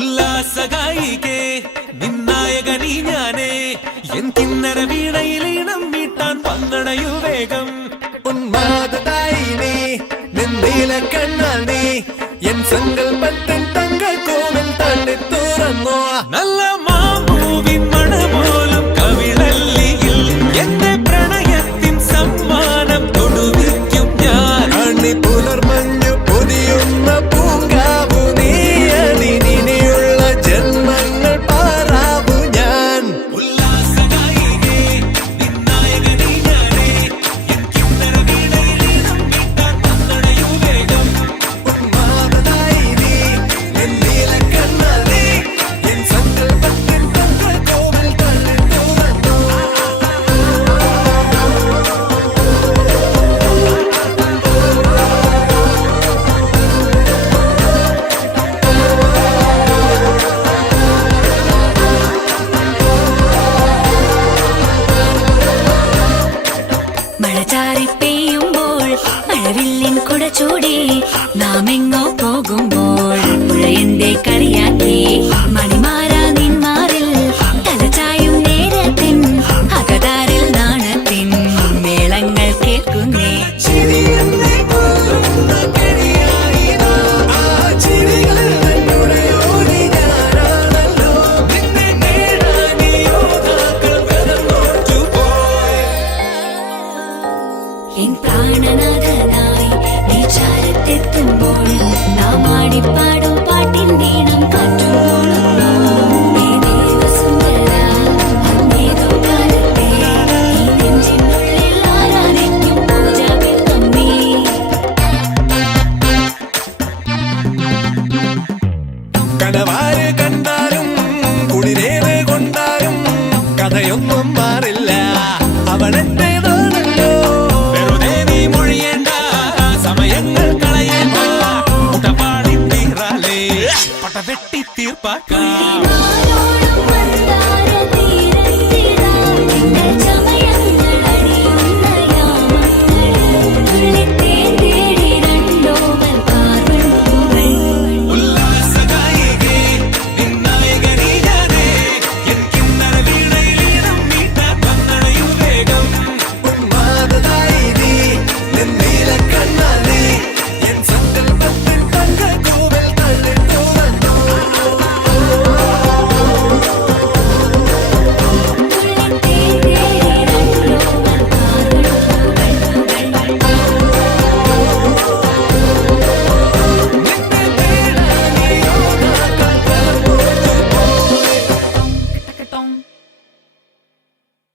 ഉല്ലാസഗായികേ നിന്നായകനീ ഞാനേ എൻ കിന്നര വീണയിലീണം മീട്ടാൻ വന്നണയു വേഗം ഉന്മാദതായി നീ നിന്നീല കണ്ണാൽ നീ എൻ സങ്കൽപ്പത്തിൻ തങ്കൾ കോവിൽ തള്ളി തുറന്നോ നല്ല മാമൂവിൻ മണപോലും കവിളല്ലിയിൽ എന്റെ പ്രണയത്തിൻ സമ്മാനം തൊടുവിക്കും ഞാൻ അണി പുലർമഞ്ഞു പൊതിയുന്ന പൂങ്കാവു നീ അതിനിയുള്ള ജന്മങ്ങൾ പാറാവു ഞാൻ ഉല്ലാസഗായികേ നിന്നായകനീ ഞാനേ എൻ കിന്നര വീണയിലീണം മീട്ടാൻ വന്നണയു വേഗം ഉന്മാദതായി നീ നിന്നീല കണ്ണാൽ നീ എൻ സങ്കൽപ്പത്തിൻ തങ്കൾ കോവിൽ തള്ളി തുറന്നോ മഴ ചാറി പെയ്യുമ്പോൾ മഴവില്ലിൻ കുട ചൂടി നാം എങ്ങോ പോകുമ്പോൾ പുഴയന്റെ കളിയാക്കി മണിമാരാ നിന്മാറിൽ തലചായും നേരത്തിൻ അകതാരിൽ നാണത്തിൻ മേളങ്ങൾ കേൾക്കുന്നേ ചിരിയെന്നെ കൊല്ലുന്ന കെണിയായിരോ ആ ചിരികൾ തന്നുടെ ഓടി ഞാനാണല്ലോ നിന്നെ നേടാൻ ഈ യോദ്ധാക്കൾ വെറുന്നോട്ടുപോയി എൻ പ്രാണനാഥനായി നീ ചാരത്തെത്തുമ്പോൾ നാം ആടിപ്പാടും പാട്ടിൻ നീണം കാറ്റുമ്പോളുന്നു കനവാര് കണ്ടാലും കുളിരേത് കൊണ്ടാലും കഥയൊന്നും മാറില്ല അവനെന്റേതാണല്ലോ വെറുതെ നീ മൊഴിയേണ്ട സമയങ്ങൾ കളയേണ്ട മുട്ടപാടി തീറാലേ പട്ട വെട്ടി തീർപ്പാക്കാം